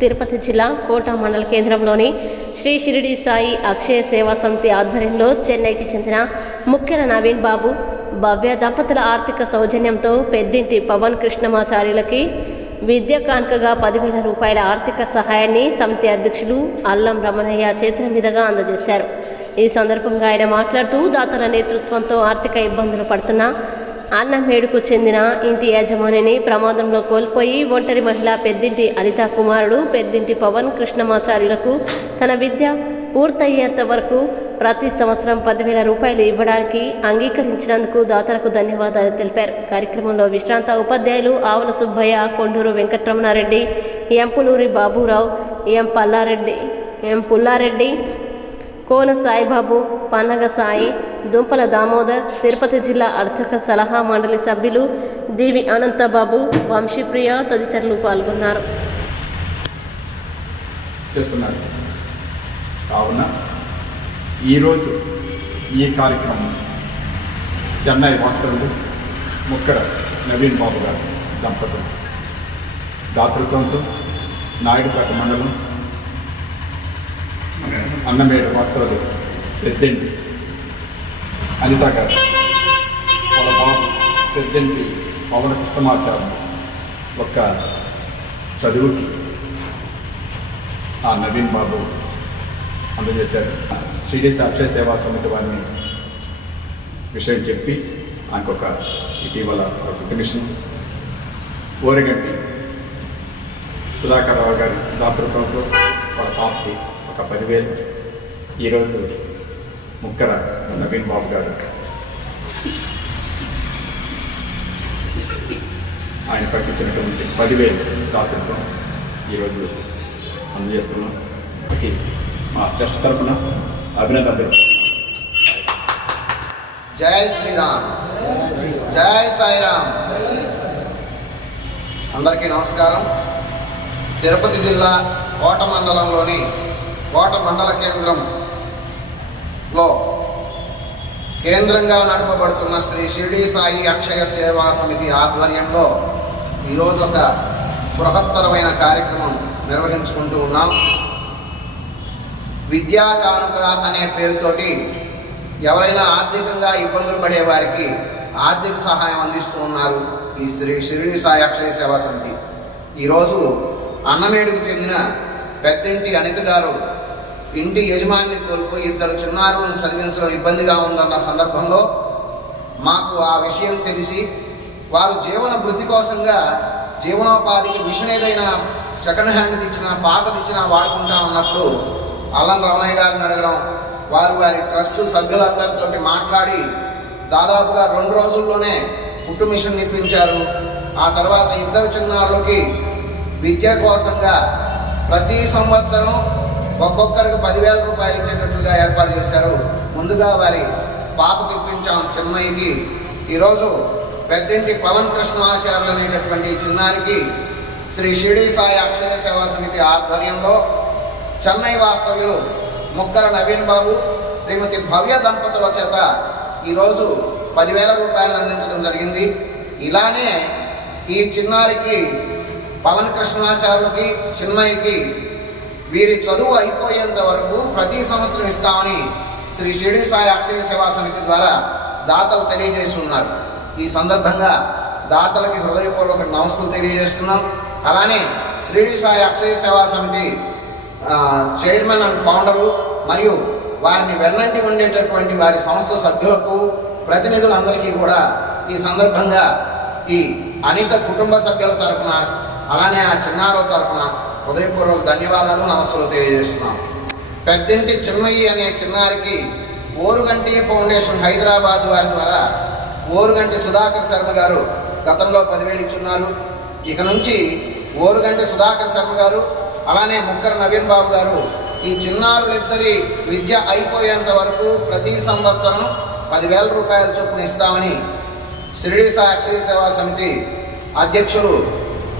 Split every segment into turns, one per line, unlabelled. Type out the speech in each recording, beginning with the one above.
తిరుపతి జిల్లా కోట మండల కేంద్రంలోని శ్రీ షిరిడి సాయి అక్షయ సేవా సమితి ఆధ్వర్యంలో చెన్నైకి చెందిన ముఖ్యన నవీన్ బాబు భవ్య దంపతుల ఆర్థిక సౌజన్యంతో పెద్దింటి పవన్ కృష్ణమాచార్యులకి విద్య కానుకగా పదివేల రూపాయల ఆర్థిక సహాయాన్ని సమితి అధ్యక్షులు అల్లం రమణయ్య చేతుల మీదుగా అందజేశారు. ఈ సందర్భంగా ఆయన మాట్లాడుతూ దాతల నేతృత్వంతో ఆర్థిక ఇబ్బందులు పడుతున్న అన్నమేడుకు చెందిన ఇంటి యజమానిని ప్రమాదంలో కోల్పోయి ఒంటరి మహిళ పెద్దింటి అనితా కుమారుడు పెద్దింటి పవన్ కృష్ణమాచార్యులకు తన విద్య పూర్తయ్యేంత వరకు ప్రతి సంవత్సరం పదివేల రూపాయలు ఇవ్వడానికి అంగీకరించినందుకు దాతలకు ధన్యవాదాలు తెలిపారు. కార్యక్రమంలో విశ్రాంత ఉపాధ్యాయులు ఆవుల సుబ్బయ్య కొండూరు వెంకటరమణారెడ్డి ఎంపులూరి బాబురావు ఎం పల్లారెడ్డి ఎం పుల్లారెడ్డి కోన సాయిబాబు పన్నగ సాయి దుంపల దామోదర్ తిరుపతి జిల్లా అర్చక సలహా మండలి సభ్యులు దేవి అనంతబాబు వంశీప్రియ తదితరులు పాల్గొన్నారు.
చేస్తున్నారు. కావున ఈరోజు ఈ కార్యక్రమం చెన్నై మాస్టర్లు ముక్కర నవీన్ బాబు గారు దంపతులు. దాతృత్వంతో నాయుడుపేట మండలం అన్నమేడ మాస్టర్ పెద్దంటి. అనిత గారు. వాళ్ళ బాబు పెద్దంటి పవన కృష్ణమాచారం ఒక్క చదువుకి ఆ నవీన్ బాబు అందజేశారు. శ్రీదేశ అక్షయ సేవా సమితి వారిని విషయం చెప్పి నాకు ఒక ఇటీవల ఒక ఓరగంటి సుధాకర్ రావు గారి దాతృత్వంతో వాళ్ళ పాపకి ఒక పదివేలు ఈరోజు ముక్కర నవీన్ బాబు గారు. ఆయన ప్రకటించినటువంటి పదివేలు దాతృత్వం ఈరోజు అందజేస్తున్నాం. మా ట్రస్ట్ తరఫున అభినందనలు
జై శ్రీరామ్. జై సాయిరామ్. అందరికీ నమస్కారం. తిరుపతి జిల్లా కోట మండలంలోని కోట మండల కేంద్రంలో కేంద్రంగా నడపబడుతున్న శ్రీ షిరిడి సాయి అక్షయ సేవా సమితి ఆధ్వర్యంలో ఈరోజు ఒక బృహత్తరమైన కార్యక్రమం నిర్వహించుకుంటూ ఉన్నాం. విద్యా కానుక అనే పేరుతోటి ఎవరైనా ఆర్థికంగా ఇబ్బందులు పడే వారికి ఆర్థిక సహాయం అందిస్తూ ఉన్నారు ఈ శ్రీ షిరిడి సాయి అక్షయ సేవా సమితి. ఈరోజు అన్నమేడుకు చెందిన పెద్దింటి అనిత గారు ఇంటి యజమానిని కోల్పోయి ఇద్దరు చిన్నారులను చదివించడం ఇబ్బందిగా ఉందన్న సందర్భంలో మాకు ఆ విషయం తెలిసి వారు జీవన వృద్ధి కోసంగా జీవనోపాధికి మిషన్ ఏదైనా సెకండ్ హ్యాండ్ తెచ్చినా పాత తెచ్చినా వాడుకుంటా ఉన్నప్పుడు అల్లం రమణయ్య గారిని అడగడం వారు వారి ట్రస్ట్ సభ్యులందరితో మాట్లాడి దాదాపుగా రెండు రోజుల్లోనే కుట్టు మిషన్ ఇప్పించారు ఆ తర్వాత ఇద్దరు చిన్నారులకి విద్య కోసంగా ప్రతి సంవత్సరం ఒక్కొక్కరికి పదివేల రూపాయలు ఇచ్చేటట్లుగా ఏర్పాటు చేశారు. ముందుగా వారి పాపకి ఇప్పించాం చిన్మయ్యకి. ఈరోజు పెద్దింటి పవన్ కృష్ణాచార్యులు అనేటటువంటి చిన్నారికి శ్రీ షిరిడి సాయి అక్షర సేవా సమితి ఆధ్వర్యంలో చెన్నై వాస్తవ్యులు ముక్కల నవీన్ బాబు శ్రీమతి భవ్య దంపతుల చేత ఈరోజు పదివేల రూపాయలు అందించడం జరిగింది. ఇలానే ఈ చిన్నారికి పవన్ కృష్ణాచార్యులకి చిన్నయ్యకి వీరి చదువు అయిపోయేంత వరకు ప్రతి సంవత్సరం ఇస్తామని శ్రీ షిరిడి సాయి అక్షయ సేవా సమితి ద్వారా దాతలు తెలియజేసి ఉన్నారు ఈ సందర్భంగా దాతలకి హృదయపూర్వక నమస్సులు తెలియజేస్తున్నాం. అలానే శ్రీడి సాయి అక్షయ సేవా సమితి చైర్మన్ అండ్ ఫౌండరు మరియు వారిని వెన్నంటి ఉండేటటువంటి వారి సంస్థ సభ్యులకు ప్రతినిధులందరికీ కూడా ఈ సందర్భంగా ఈ అనిత కుటుంబ సభ్యుల తరపున అలానే ఆ చిన్నారుల తరపున హృదయపూర్వక ధన్యవాదాలు నమస్సులు తెలియజేస్తున్నాం. పెద్దింటి చిన్నయ్యి అనే చిన్నారికి ఓరుగంటి ఫౌండేషన్ హైదరాబాద్ వారి ద్వారా ఓరుగంటి సుధాకర్ శర్మ గారు గతంలో పదివేలు ఇచ్చున్నారు. ఇక నుంచి ఓరుగంటి సుధాకర్ శర్మ గారు అలానే ముక్కర నవీన్ బాబు గారు ఈ చిన్నారులిద్దరి విద్య అయిపోయేంత వరకు ప్రతి సంవత్సరం పదివేల రూపాయల చొప్పున ఇస్తామని షిరిడి సాక్షి సేవా సమితి అధ్యక్షులు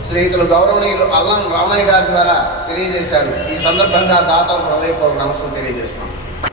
స్నేహితులు గౌరవనీయులు అల్లం రామయ్య గారి ద్వారా తెలియజేశారు. ఈ సందర్భంగా దాతలకు హృదయపూర్వక నమస్కారం తెలియజేస్తున్నాం.